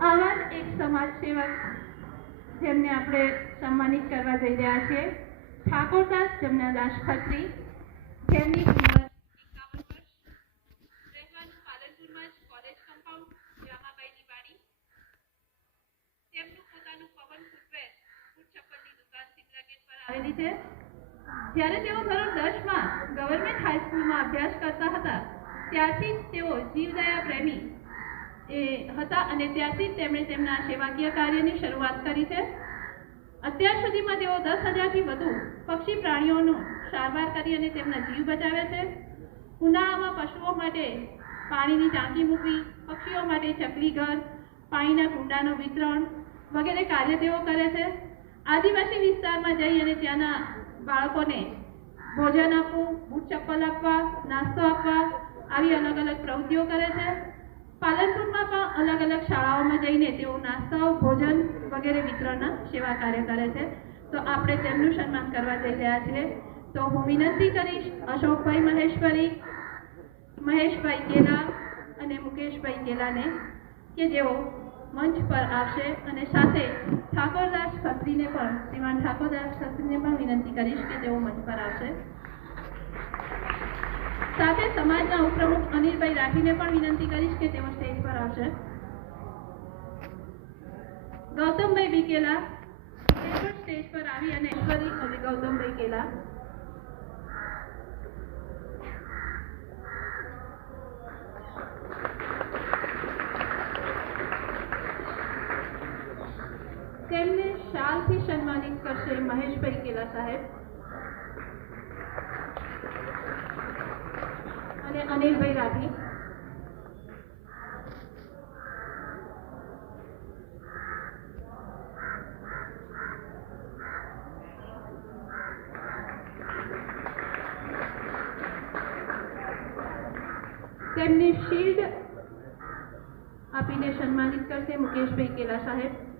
આવા જ એક સમાજ સેવક જેમને આપણે સન્માનિત કરવા જઈ રહ્યા છીએ. ઠાકોરદાસ જમનાદાસ ખત્રી જેમની જ્યારે તેઓ ધોરણ દસમાં ગવર્મેન્ટ હાઈસ્કૂલમાં અભ્યાસ કરતા હતા, ત્યારથી તેઓ જીવદયા પ્રેમી એ હતા અને ત્યારથી જ તેમણે તેમના સેવાકીય કાર્યની શરૂઆત કરી છે. અત્યાર સુધીમાં તેઓ દસ હજારથી વધુ પક્ષી પ્રાણીઓનું સારવાર કરી અને તેમના જીવ બચાવ્યા છે. ઉનાળામાં પશુઓ માટે પાણીની ટાંકી મૂકવી, પક્ષીઓ માટે ચકલી ઘર, પાણીના કુંડાનું વિતરણ વગેરે કાર્ય તેઓ કરે છે. આદિવાસી વિસ્તારમાં જઈ અને ત્યાંના બાળકોને ભોજન આપવું, બૂટ ચપ્પલ આપવા, નાસ્તો આપવા આવી અલગ અલગ પ્રવૃત્તિઓ કરે છે. પાલનપુરમાં પણ અલગ અલગ શાળાઓમાં જઈને તેઓ નાસ્તાઓ, ભોજન વગેરે વિતરણના સેવા કાર્ય કરે છે. તો આપણે તેમનું સન્માન કરવા જઈ રહ્યા છીએ. તો હું વિનંતી કરીશ અશોકભાઈ મહેશ્વરી, મહેશભાઈ કેલા અને મુકેશભાઈ કેલાને કે જેઓ મંચ પર આવશે અને સાથે ઠાકોરદાસ ખત્રીને પણ, શ્રીમાન ઠાકોરદાસ ખત્રીને પણ વિનંતી કરીશ કે તેઓ મંચ પર આવશે. સાથે સમાજના ઉપપ્રમુખ અનિલભાઈ રાઠીને પણ વિનંતી કરીશ કે તેઓ સ્ટેજ પર આવશે. ગૌતમભાઈ બીકેલા સ્ટેજ પર આવી અને અને ગૌતમભાઈ કેલા તેમને શાલથી સન્માનિત કરશે મહેશભાઈ કેલા સાહેબ. અને અનિલભાઈ રાઠી તેમને શિલ્ડ આપીને સન્માનિત કરશે મુકેશભાઈ કેલા સાહેબ.